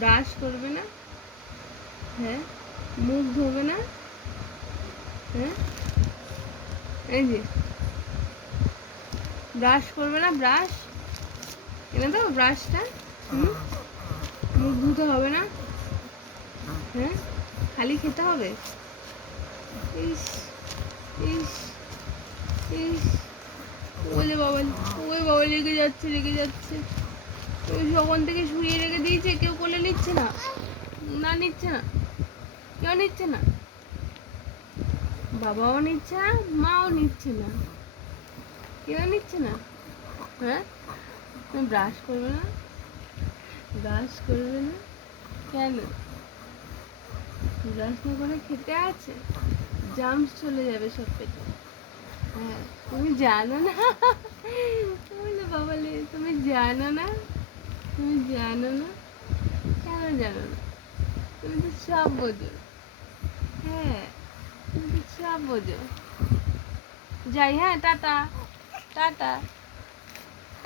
Brush করবে না? হ্যাঁ, মুখ ধোবে না? হ্যাঁ, এই যে ব্রাশ করবে না? ব্রাশ এনে দাও ব্রাশটা। হুম, মুখ ধুতে হবে না? হ্যাঁ, খালি খেতে হবে? ইস, ইস, ইস, ওলে বাবা, ওই বাবা, লেগে যাচ্ছে, লেগে যাচ্ছে। ওই সকাল থেকে শুয়ে রেখে দিয়েছে, কেউ কোলে নিচ্ছে না। না, নিচ্ছে না, কেউ নিচ্ছে না, বাবাও নিচ্ছে না, মাও নিচ্ছে না, কেউ নিচ্ছে না। হ্যাঁ, তুমি ব্রাশ করবে না? ব্রাশ করবে না কেন? ব্রাশ না করে খেতে আছে, জাম্পস চলে যাবে সব পেটে। হ্যাঁ, তুমি জানো না? বলে বাবালে, তুমি জানো না? তুমি জানো না? কেন জানো না? তুমি তো সব বোঝো। হ্যাঁ, তুমি তো সব বোঝো। যাই, হ্যাঁ, টাটা, টাটা।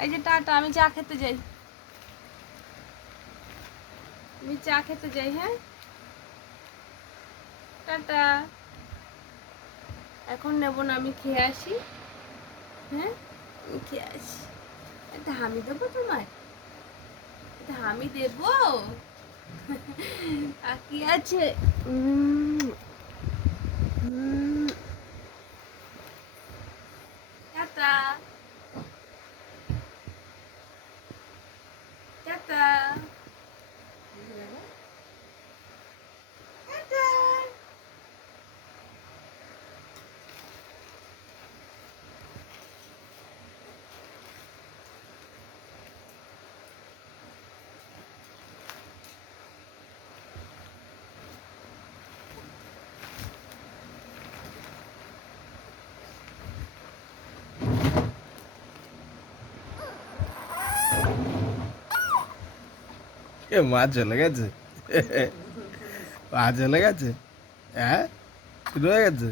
এই যে টাটা, আমি চা খেতে যাই, আমি চা খেতে যাই, হ্যাঁ, টাটা। এখন নেবো না, আমি খেয়ে আসি। হ্যাঁ, আমি খেয়ে আসি। একটা হামি দেবো তোমায়? একটা হামি দেবো? কি আছে? উম, উম, টাটা, টাটা, টাটা। এ মা চলে গেছে। মা চলে গেছে। হ্যাঁ, শুরু হয়ে গেছে।